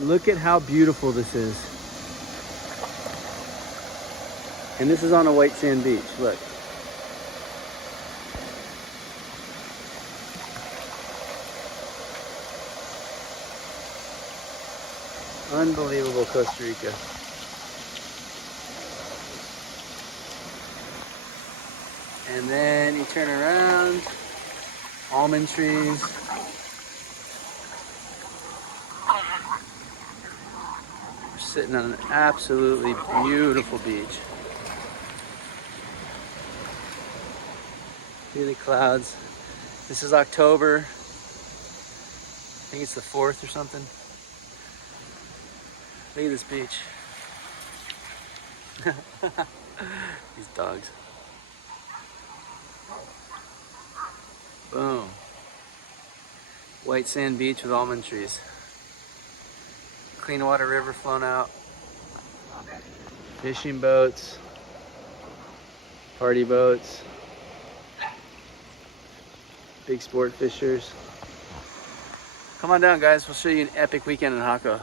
Look at how beautiful this is. And this is on a white sand beach, look. Unbelievable Costa Rica. And then you turn around, almond trees. We're sitting on an absolutely beautiful beach. See the clouds. This is October. I think it's the 4th or something. Look at this beach. These dogs. Boom. White sand beach with almond trees. Clean water river flowing out. Fishing boats. Party boats. Big sport fishers. Come on down, guys. We'll show you an epic weekend in Jaco.